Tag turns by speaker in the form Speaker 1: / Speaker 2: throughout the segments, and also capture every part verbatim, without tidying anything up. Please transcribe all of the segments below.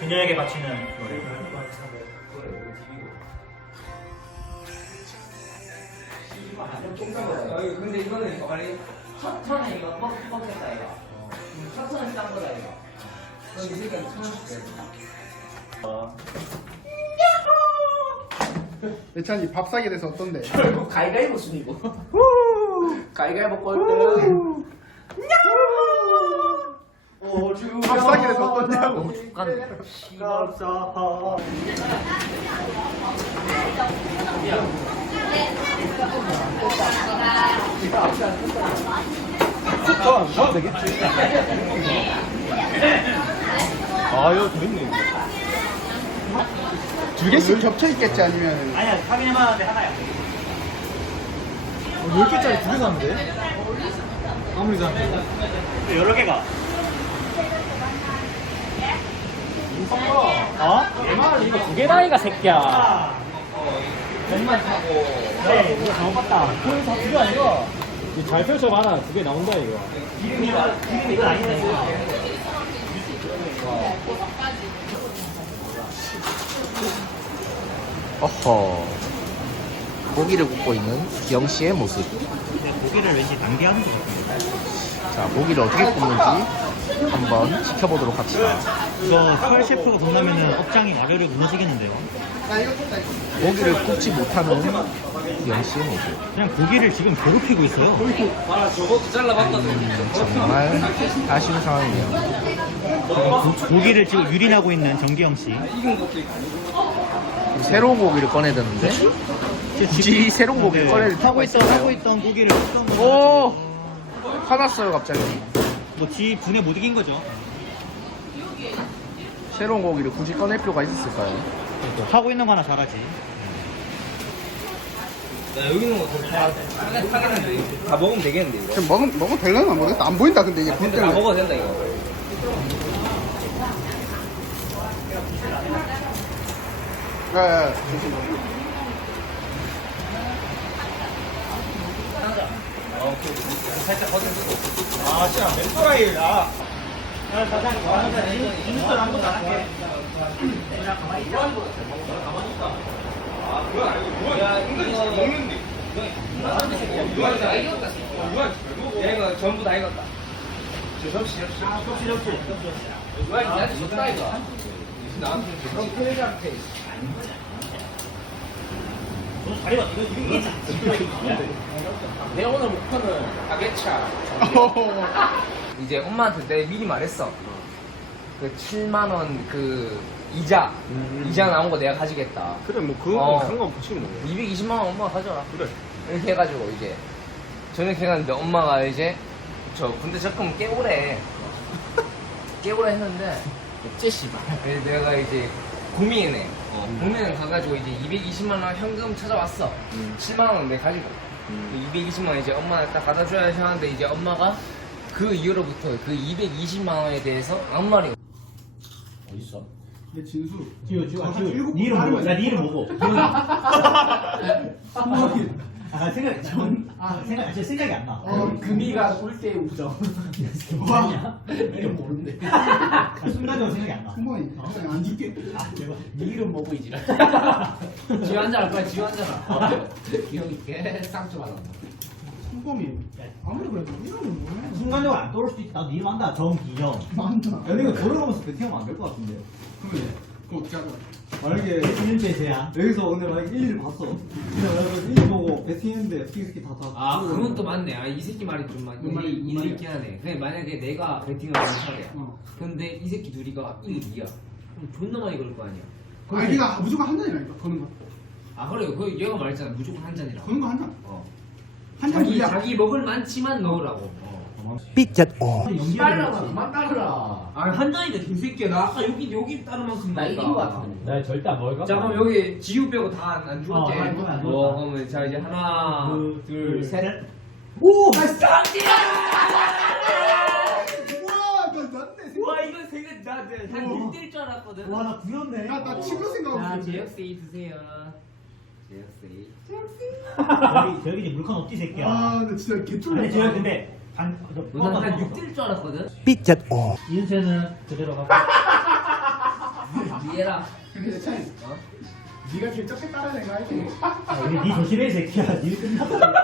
Speaker 1: 그녀에게 바치는 노래.
Speaker 2: 근데 이거는 아니 첫 턴에 이거 뻑 뻑했다 이거. 첫 턴에 딴 거다 이거. 그럼 이 새끼는 천 원씩 돼.
Speaker 3: 예찬이 밥 사게 돼서 어떤데?
Speaker 2: 결국 가위가위보 순이고. 가위가위보 꼴등.
Speaker 3: 밥 사게 돼서 어떠냐고.
Speaker 2: 죽겠네.
Speaker 4: 더안 사도 되겠지. 아, 이거 재밌네.
Speaker 3: 두 개씩 겹쳐 있겠지 아니면?
Speaker 1: 아니야, 확인해봤는데 하나야.
Speaker 4: 어, 열 개짜리 두 개 샀는데? 아무리 생각해도.
Speaker 1: 여러 개가. 어? 이거 두 개다, 이가 새끼야.
Speaker 2: 백만 사고.
Speaker 1: 네, 이거 잘못 봤다.
Speaker 4: 그래서 다 두 개 아니가? 잘 펼쳐봐라. 두 개 나온다, 이거.
Speaker 1: 기름이, 기름이 이건 아닌데, 이거.
Speaker 5: 어허. 고기를 굽고 있는 기영 씨의 모습.
Speaker 1: 근데 고기를 왠지 낭비하는 것 같은데.
Speaker 5: 자, 고기를 어떻게 굽는지 한번 지켜보도록 합시다.
Speaker 1: 이거 펄 셰프가 본다면은 업장이 와르르 무너지겠는데요?
Speaker 5: 고기를 굽지 못하는 기영 씨의 모습.
Speaker 1: 그냥 고기를 지금 괴롭히고 있어요.
Speaker 5: 음, 정말 아쉬운 상황이네요.
Speaker 1: 고, 고기를 지금 유린하고 있는 정기영 씨.
Speaker 5: 새로운 고기를 꺼내야 되는데 굳이 새로운 고기를 꺼내야 될
Speaker 1: 하고
Speaker 5: 필요가
Speaker 1: 있던 하고
Speaker 5: 있을까요?
Speaker 1: 있던 고기를 했던 거.
Speaker 5: 오! 화났어요 갑자기.
Speaker 1: 뭐지 분에 못 이긴 거죠.
Speaker 5: 새로운 고기를 굳이 꺼낼 필요가 있었을까요?
Speaker 1: 하고 있는 거 하나 잘하지.
Speaker 2: 야 여기는 뭐다 타겠는데 다 먹으면 되겠는데 이거.
Speaker 3: 지금 먹으면 먹으면 되려나 모르겠다. 안 보인다 근데 이게 불
Speaker 2: 근데 다
Speaker 3: 때문에.
Speaker 2: 먹어도 된다 이거.
Speaker 3: 예, 예.
Speaker 2: 살짝 거들고.
Speaker 4: 아, 진짜 멘토라이. 아.
Speaker 1: 야 사장님 와서 인스톨 한번 할게.
Speaker 2: 야 이거 먹는데. 이거 다 익었다. 야 이거 전부 다 익었다. 저 접시 접시.
Speaker 1: 접시 접시.
Speaker 2: 이거 나한테 줬다 이거. 나한테 그럼 편의점한테.
Speaker 1: 너 다리 봐. 이거 이거 이거.
Speaker 2: 내 오늘 목표는 가게차. 이제 엄마한테 내가 미리 말했어. 그 칠만 원 그 이자 이자 나온 거 내가 가지겠다.
Speaker 4: 그래, 뭐, 그거
Speaker 2: 어.
Speaker 4: 상관없지, 뭐.
Speaker 2: 이백이십만 원 엄마가 가져라.
Speaker 4: 그래.
Speaker 2: 이렇게 해가지고 이제 저녁 해갔는데 엄마가 이제 저 군대 적금 깨오래 깨오래 했는데 어째 씨발. 그래서 내가 이제 고민해. 어, 고민을 가가지고 이제 이백이십만 원 현금 찾아왔어.
Speaker 4: 음.
Speaker 2: 칠만 원 내가 가지고 이백이십만 원 이제 엄마한테 딱 갖다 줘야지 하는데 이제 엄마가 그 이후로부터 그 이백이십만 원에 대해서 아무 말이 없어.
Speaker 1: 어딨어?
Speaker 3: 근데 진수.
Speaker 1: 지우 지우
Speaker 3: 한
Speaker 1: 지우.
Speaker 3: 일곱
Speaker 1: 네 이름
Speaker 3: 번
Speaker 1: 뭐고? 나네 이름 뭐고?
Speaker 3: 한번이.
Speaker 1: 아 생각 전 아, 생각 진짜 생각이 안 나.
Speaker 3: 어,
Speaker 2: 금이가 꿀대 우정.
Speaker 1: 뭐냐? 이름 모르는데. 아, 순간적으로 생각이 안 나.
Speaker 3: 한 번이. 안 줄게.
Speaker 1: 아 대박.
Speaker 2: 네 이름 뭐고 이지라. 지우 한잔 할 거야 지우 한잔 할. 기억이 개 상처 받았다.
Speaker 3: 한번이. 아무리 그래도 이름은 뭐야?
Speaker 1: 순간적으로 안 떠올 수도 있다. 나도 이름 한다. 정기영.
Speaker 3: 맞나?
Speaker 4: 야, 이거 걸어가면서 배팅하면 안 될 것 같은데.
Speaker 3: 그래. 그거 어떻게 하자.
Speaker 4: 만약에
Speaker 1: 일주일 제야.
Speaker 4: 여기서 오늘 만약에 일 일 봤어. 그냥 만약에 일 일 보고 배팅했는데 어떻게 이렇게 다 다.
Speaker 2: 아 그건 또 맞네. 아 이 새끼 말이 좀 많이
Speaker 3: 뭔 말이- 뭔
Speaker 2: 일리
Speaker 3: 말이야?
Speaker 2: 있긴 하네. 근데 만약에 내가 배팅을 하는 차례야.
Speaker 3: 어.
Speaker 2: 근데 이 새끼 둘이가 일, 이야. 그럼 존나 많이 걸을 거 아니야.
Speaker 3: 아, 얘가 무조건 한 잔이라니까, 거는 거.
Speaker 2: 아 그래요. 그 얘가 말했잖아. 무조건 한 잔이라.
Speaker 3: 거는 거 한 잔.
Speaker 2: 어.
Speaker 3: 한 잔
Speaker 2: 자기
Speaker 3: 이야.
Speaker 2: 자기 먹을 만치만 넣으라고. 어.
Speaker 1: 연기하는
Speaker 2: 그만 따르라.
Speaker 1: 아, 한 잔인데 개새끼야. 나 아까 여기 여기 따른 만큼
Speaker 2: 나 이긴 거 같은데.
Speaker 1: 나 절대 안 먹을 거.
Speaker 2: 자 그럼 여기 지우 빼고 다 안 죽었지?
Speaker 1: 어, 안 죽었다, 안
Speaker 2: 어,
Speaker 1: 죽었다.
Speaker 2: 그러면 자 이제 하나,
Speaker 1: 둘,
Speaker 2: 둘,
Speaker 1: 둘,
Speaker 2: 셋.
Speaker 1: 오!
Speaker 3: 우와, 나 낫네.
Speaker 2: 와 이거 생각 나한 일 대 일 줄 알았거든.
Speaker 1: 와, 나 구렸네.
Speaker 3: 나, 나 친구
Speaker 2: 자
Speaker 3: 생각하고 있어.
Speaker 2: 제육세이 드세요. 제육세이.
Speaker 1: 저기 저기 이제 물건 없지 새끼야.
Speaker 3: 아, 나 진짜 개쫄려.
Speaker 1: 아니 제가 근데 반
Speaker 2: 누나 한 육 대 일 줄 알았거든.
Speaker 1: 이은채는 그대로 가고.
Speaker 2: 이해라.
Speaker 3: 근데 차이.
Speaker 2: 어?
Speaker 3: 네가 제일 적게 따라낸 거 알지?
Speaker 1: 니 조심해, 이 새끼야. 니 끝났다.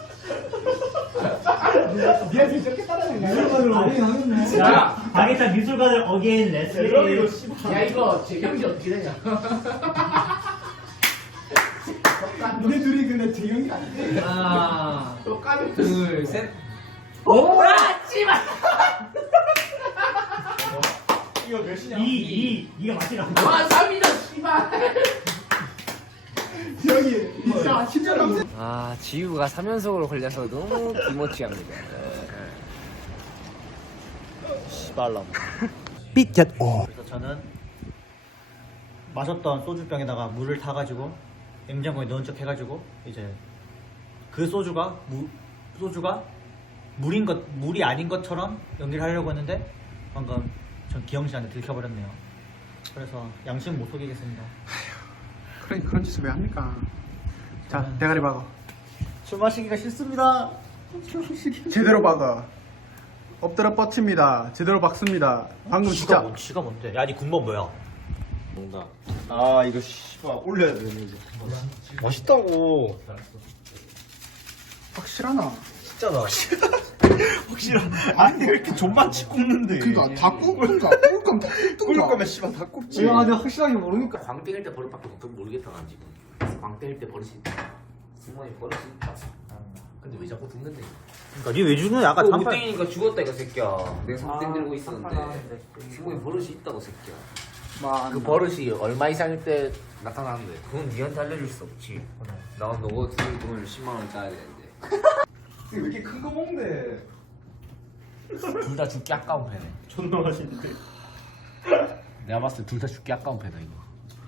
Speaker 3: 네가 제일 적게 따라낸 거 알지?
Speaker 4: 아니 하겠네.
Speaker 1: 야, 가게차 미술관을 어게인 레슬링.
Speaker 2: 야 이거 재경이 어떻게 되냐?
Speaker 3: 너네 둘이 근데 재경이 안 돼.
Speaker 2: 하나,
Speaker 3: 똑같은.
Speaker 2: 둘, 셋. 오라 씨발.
Speaker 3: 이거 몇이냐?
Speaker 1: 이, 이, 이가 맞지라고.
Speaker 2: 와 삼이다 씨발.
Speaker 3: 재경이 진짜 친절하고.
Speaker 2: 아 지우가 삼 연속으로 걸려서 너무 기모치합니다.
Speaker 5: 씨발람.
Speaker 1: 삐끗. 그래서 저는 마셨던 소주병에다가 물을 타가지고 냉장고에 넣은 척 해가지고 이제 그 소주가 무, 소주가 물인 것 물이 아닌 것처럼 연기를 하려고 했는데 방금 전 기영 씨한테 들켜버렸네요. 그래서 양심 못 속이겠습니다.
Speaker 3: 그래 그런 짓을 왜 합니까? 자 대가리 박아.
Speaker 1: 술 마시기가 싫습니다.
Speaker 3: 제대로 박아. 엎드려 뻗칩니다. 제대로 박습니다. 방금 진짜.
Speaker 1: 뭐, 지가 뭔데? 야, 니 군번 뭐야?
Speaker 4: 아 이거 씨발 올려야 되네 이제.
Speaker 3: 맛있다고. 확실하나?
Speaker 4: 진짜다. 확실한. 아니 왜 이렇게 존만치 굽는데.
Speaker 3: 그니까 다 굽는가? 굽을 거면 다
Speaker 4: 굽을
Speaker 3: 굽든가.
Speaker 4: 거면 씨발 다 굽지.
Speaker 3: 야, 내가 확실하게 모르니까.
Speaker 2: 광 때릴 때 버릇밖에 못 모르겠다 난 지금. 그래서 광 때릴 때 버릇이 있다. 승모에 버릇이 있다. 근데 왜 자꾸 듣는데?
Speaker 1: 그니까 니 왜 죽는 거야? 아까
Speaker 2: 못
Speaker 1: 단판.
Speaker 2: 땡기니까 죽었다 이거 새끼야. 내가 삼땡 들고 있었는데 승모에 버릇이 있다고 새끼야. 그 버릇이 얼마 이상일 때 나타나는데 그건 니한테 알려줄 수 없지. 나 너가 들을 돈을 십만 원 따야 되는데
Speaker 4: 왜 이렇게 큰 거 먹는데?
Speaker 2: 둘 다 죽기 아까운 패네.
Speaker 1: 존나 맛있는데.
Speaker 2: 내가 봤을 때 둘 다 죽기 아까운 패다 이거.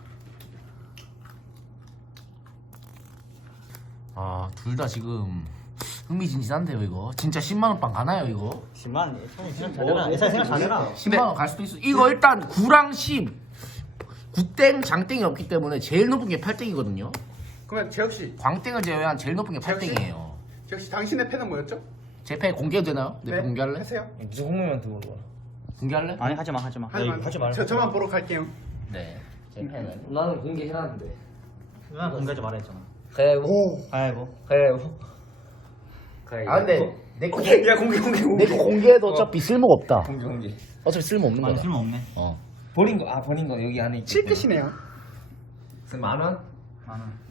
Speaker 2: 아 둘 다 지금 흥미진진한데요 이거. 진짜 십만 원 빵 가나요 이거?
Speaker 1: 십만 원. 예산이 생각 잘 되나? 예산이 생각 잘 되나?
Speaker 2: 십만 원 갈 수도 있어. 이거 일단 구랑 십, 구땡, 장땡이 없기 때문에 제일 높은 게 팔땡이거든요.
Speaker 3: 그러면 재혁 씨,
Speaker 2: 광땡을 제외한 제일 높은 게
Speaker 3: 재혁 씨?
Speaker 2: 팔땡이에요.
Speaker 3: 재혁 씨 당신의 패는 뭐였죠?
Speaker 2: 제 패 공개해도 되나요? 내 패 공개할래?
Speaker 3: 하세요.
Speaker 2: 무슨 홍명한테 물어봐. 공개할래?
Speaker 1: 아니, 하지 마, 하지 마.
Speaker 3: 하지
Speaker 1: 야,
Speaker 3: 마.
Speaker 1: 이거 하지 말고.
Speaker 3: 저 저만 보러 갈게요.
Speaker 2: 네. 제 패는 나는 공개해놨는데.
Speaker 1: 누나 공개하지 말아 했잖아.
Speaker 2: 가위바위보.
Speaker 1: 가위바위보.
Speaker 2: 가위바위보. 가위바위보. 아 근데 내 거
Speaker 3: 야 공개 공개 공개.
Speaker 2: 내 거 공개해도 어차피 쓸모가 없다.
Speaker 4: 공개 공개.
Speaker 2: 어차피 쓸모 없는
Speaker 1: 많이
Speaker 2: 거야.
Speaker 1: 쓸모 없네.
Speaker 2: 어. 버린 거, 아 버린 거 여기 안에 있기
Speaker 3: 칠
Speaker 2: 때문에.
Speaker 3: 끝이네요.
Speaker 2: 그래서 만 원?
Speaker 1: 만 원.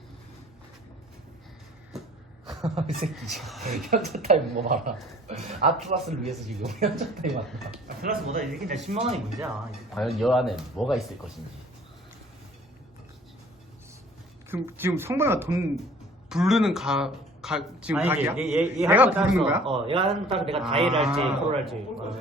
Speaker 2: 이 새끼 지금 현자 타임 뭐 봐라. 아틀라스를 위해서 지금 현자 타임 한다.
Speaker 1: 플러스보다 이게 진짜 십만 원이 문제야.
Speaker 2: 과연 여 안에 뭐가 있을 것인지.
Speaker 3: 지금 지금 성범이가 돈 부르는 가, 가 지금
Speaker 1: 아니지,
Speaker 3: 각이야?
Speaker 1: 얘, 얘, 얘
Speaker 3: 내가
Speaker 1: 하는 거
Speaker 3: 부르는
Speaker 1: 따라서,
Speaker 3: 거야?
Speaker 1: 어, 얘가 하는 거 따라서 내가
Speaker 3: 아.
Speaker 1: 다이를 할지, 코를 할지. 어.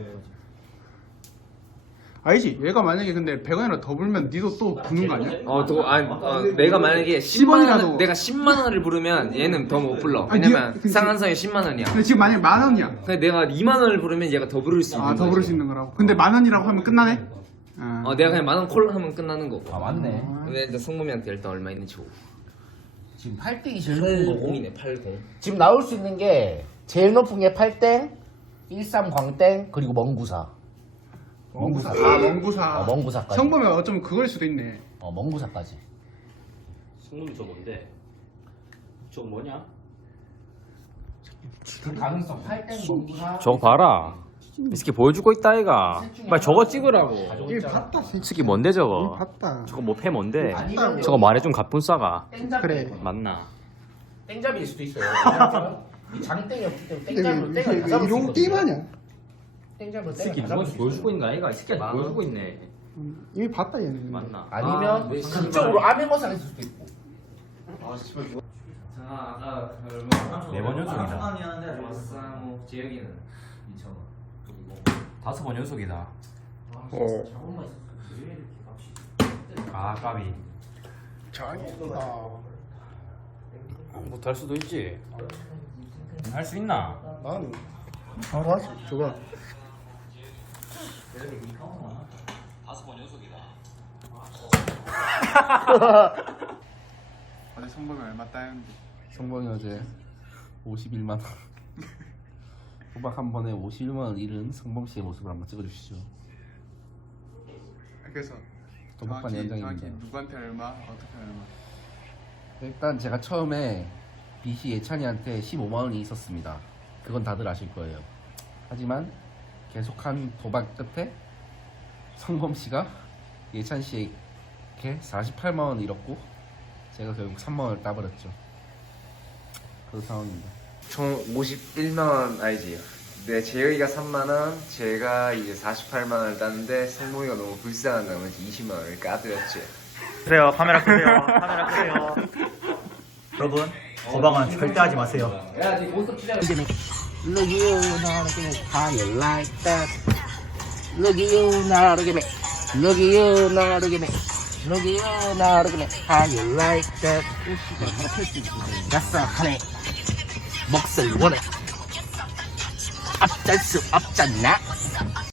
Speaker 3: 아니지. 얘가 만약에 근데 백 원이라 더 불면 니도 또 부는 거 아니야?
Speaker 6: 어, 또, 아니, 어, 내가 만약에
Speaker 3: 십
Speaker 6: 십만
Speaker 3: 원이라도.
Speaker 6: 원, 내가 십만 원을 부르면 얘는 더 못 불러.
Speaker 3: 아니,
Speaker 6: 왜냐면
Speaker 3: 니가- 근데
Speaker 6: 상한선이 십만 원이야.
Speaker 3: 근데 지금 만약에 만 원이야.
Speaker 6: 근데 내가 이만 원을 부르면 얘가 더 부를 수 있는
Speaker 3: 아, 더
Speaker 6: 거지.
Speaker 3: 부를 수 있는 거라고. 근데 만 원이라고 하면 끝나네? 아.
Speaker 6: 어, 내가 그냥 만 원 콜 하면 끝나는 거고.
Speaker 2: 아 맞네.
Speaker 6: 근데 일단 성범이한테 일단 얼마 있는지 보고.
Speaker 2: 지금 팔땡이 제일 높은 거고.
Speaker 6: 팔공이네, 팔공.
Speaker 2: 지금 나올 수 있는 게 제일 높은 게 팔땡, 일삼 광땡 그리고 멍구사.
Speaker 3: 멍구사. 아, 멍구사.
Speaker 2: 어, 멍구사까지.
Speaker 3: 성범이가 어쩌면 그걸 수도 있네.
Speaker 2: 어 멍구사까지.
Speaker 7: 승놈이 저 뭔데? 저 뭐냐?
Speaker 2: 그 가능성 팔땡 멍구사.
Speaker 7: 저거 봐라. 이 새끼 보여주고 있다 아이가. 빨리 저거 찍으라고.
Speaker 3: 이 봤다.
Speaker 7: 이 새끼 뭔데 저거?
Speaker 3: 봤다.
Speaker 7: 저거 뭐 패 뭔데?
Speaker 2: 아니면
Speaker 7: 저거 말해준 갑분싸가.
Speaker 2: 땡잡이.
Speaker 3: 그래.
Speaker 7: 맞나?
Speaker 2: 땡잡이일 수도 있어요. 이 장땡이 없기 때문에 땡잡으로 땡을 다 잡을 수 있거든요.
Speaker 3: 아니야?
Speaker 2: 땡잡으로
Speaker 7: 이 새끼
Speaker 2: 땡을 다
Speaker 7: 누가
Speaker 2: 잡을 수
Speaker 7: 보여주고
Speaker 2: 있어요.
Speaker 7: 있는 거 아이가? 이 새끼가 보여주고 있네.
Speaker 3: 이미 봤다 얘는.
Speaker 7: 맞나?
Speaker 2: 아니면
Speaker 6: 아, 네,
Speaker 2: 그쪽으로 암행어사가 있을 수도 있고.
Speaker 6: 자, 아까 얼마?
Speaker 7: 네 번 연속이다.
Speaker 6: 마사모, 재혁이는 이천 원. 그리고
Speaker 7: 다섯 번 연속이다.
Speaker 6: 아,
Speaker 3: 어.
Speaker 6: 저것만 있었어. 왜 이렇게 값이?
Speaker 7: 아 까비.
Speaker 3: 잘했다.
Speaker 7: 못할 수도 있지. 할 수 있나?
Speaker 3: 나는 바로 하지. 저거. 어제 성범이 얼마 따였는데?
Speaker 5: 성범이 어제 오십일만 원. 호박 한 번에 오십일만 원 잃은 성범 씨의 모습을 한번 찍어주시죠.
Speaker 3: 그래서
Speaker 8: 도박반
Speaker 3: 정확히,
Speaker 8: 연장입니다.
Speaker 3: 정확히 누구한테 얼마, 어떻게 얼마.
Speaker 8: 일단 제가 처음에 빚이 예찬이한테 십오만 원이 있었습니다. 그건 다들 아실 거예요. 하지만 계속한 도박 끝에 성범 씨가 예찬 씨에게 사십팔만 원을 잃었고 제가 결국 삼만 원을 따버렸죠. 그 상황입니다.
Speaker 2: 총 오십일만 원 아니지. 네, 재혁이가 삼만 원, 제가 이제 사십팔만 원을 땄는데 성공이가 너무 불쌍한 나머지 이십만 원을 까드렸지.
Speaker 1: 그래요. 카메라 끄세요. 카메라 끄세요. 여러분, 거방은 절대 하지 마세요.
Speaker 2: 야, 니 몬스터 치자.
Speaker 5: Look at you, now look at me, how you like that. Look at you, now look at me. Look at you, now look at me. Look at you, now look at me, how you like that. 됐어, 하네. 몫을 원해. 앞잘 수 없잖아.